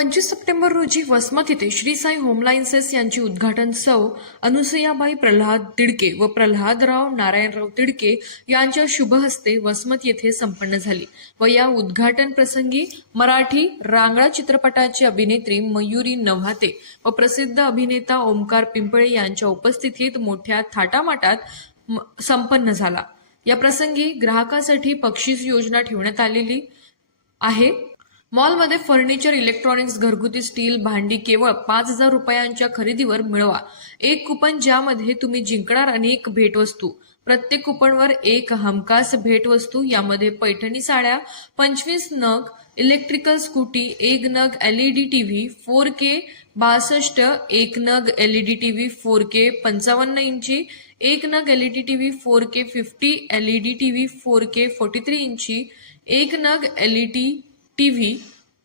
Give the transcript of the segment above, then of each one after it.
पंचवीस सप्टेंबर रोजी वसमत येथे श्री साई होमलायन्सेस यांची उद्घाटन सौ अनुसुयाबाई प्रल्हाद तिडके व प्रल्हादराव नारायणराव तिडके यांच्या शुभहस्ते वसमत येथे संपन्न झाली व या उद्घाटन प्रसंगी मराठी रांगडा चित्रपटाची अभिनेत्री मयुरी नव्हाते व प्रसिद्ध अभिनेता ओमकार पिंपळे यांच्या उपस्थितीत मोठ्या थाटामाटात म- संपन्न झाला. या प्रसंगी ग्राहकासाठी बक्षीस योजना ठेवण्यात आलेली आहे. मॉलमध्ये फर्निचर इलेक्ट्रॉनिक्स घरगुती स्टील भांडी केवळ पाच हजार रुपयांच्या खरेदीवर मिळवा. एक कुपन ज्यामध्ये तुम्ही जिंकणार अनेक भेटवस्तू. प्रत्येक कुपनवर एक हमखास भेटवस्तू. यामध्ये पैठणी साड्या पंचवीस नग इलेक्ट्रिकल स्कूटी एक नग एलईडी टीव्ही फोर के बासष्ट एक नग एलईडी टीव्ही फोर के पंचावन्न इंची एक नग LED TV four K fifty LED TV four K forty three इंची एक नग एलईडी टीव्ही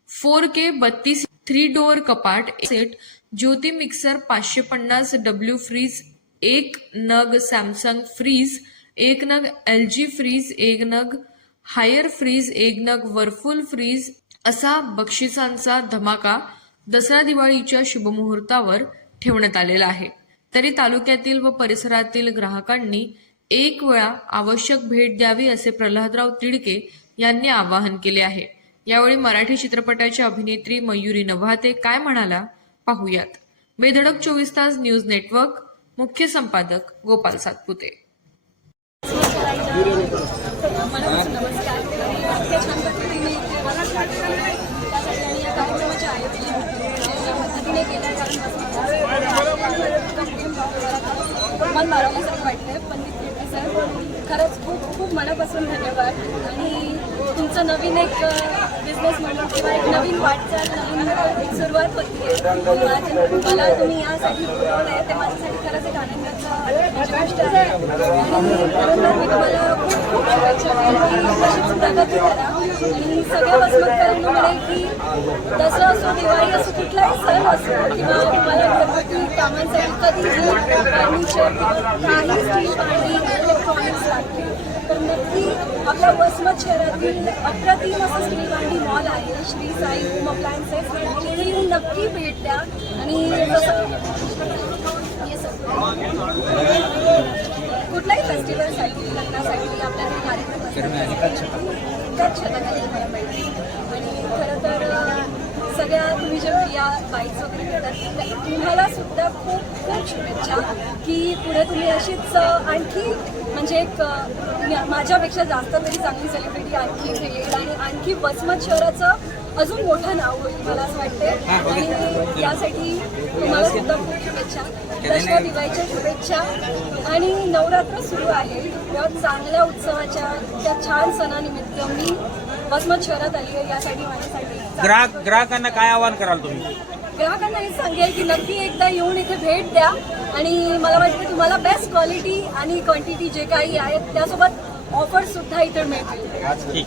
फोर के बत्तीस थ्री डोअर कपाट सेट ज्योती मिक्सर पाचशे पन्नास डब्ल्यू फ्रीज एक नग सॅमसंग फ्रीज एक नग एल जी फ्रीज एक नग हायर फ्रीज एक नग वरफुल फ्रीज असा बक्षिसांचा धमाका दसरा दिवाळीच्या शुभमुहूर्तावर ठेवण्यात आलेला आहे. तरी तालुक्यातील व परिसरातील ग्राहकांनी एक वेळा आवश्यक भेट द्यावी असे प्रल्हादराव तिडके यांनी आवाहन केले आहे. यावेळी मराठी चित्रपटाच्या अभिनेत्री मयुरी नव्हाते काय म्हणाला? पाहूयात. बेधडक चोवीस तास न्यूज नेटवर्क. मुख्य संपादक गोपाल सातपुते. मन मारवल्यासारखं वाटतंय सर खरंच खूप खूप मनापासून धन्यवाद. आणि तुमचं नवीन एक बिझनेस म्हणून किंवा एक नवीन वाटचाल नवीन सुरुवात होती. मला तुम्ही यासाठी बोलवलं आहे ते माझ्यासाठी खरंच एक आनंदाचं गोष्ट आहे. आणि खरं मी तुम्हाला खूप खूप शुभेच्छा देईन की तशीच प्रगती करा. आणि सगळ्या वसमतकरांना म्हणेल की दसरा असो दिवाळी असो कुठलाही सण असो किंवा तुम्हाला घरगुती कामांसाठी कधीही फर्निचर किंवा काही स्टील भांडी इलेक्ट्रॉनिक्स लागतील. तर नक्की आपल्या वसमत शहरातील अप्रतिम असं स्टील भांडी मॉल आहे. श्री साई होम अप्लायन्सेस तिथे येऊन नक्की भेट द्या. आणि जसं कुठल्याही फेस्टिवलसाठी लग्नासाठी आपल्याकडे कार्यक्रम अं, सगळ्या तुम्ही जे या बाईक्स वगैरे तुम्हाला सुद्धा खूप खूप शुभेच्छा. की पुढे तुम्ही अशीच आणखी म्हणजे एक माझ्यापेक्षा जास्त तरी चांगली सेलिब्रिटी आणखी येईल आणि आणखी वसमत शहराचं अजून मोठं नाव होईल मला असं वाटते आणि यासाठी तुम्हाला सुद्धा खूप शुभेच्छा. दसरा दिवाळीच्या शुभेच्छा. आणि नवरात्र सुरू आहे. या चांगल्या उत्सवाच्या छान सणानिमित्त मी वसमत शहरात आली आहे यासाठी माझ्यासाठी ग्राहक ग्राहकांना काय आवाहन कराल तुम्ही? ग्राहकांना हे सांगेल की नक्की एकदा येऊन इथे भेट द्या. आणि मला वाटतं तुम्हाला बेस्ट क्वालिटी आणि क्वांटिटी जे काही आहेत त्यासोबत ऑफर सुद्धा इथे मिळतील. ठीक.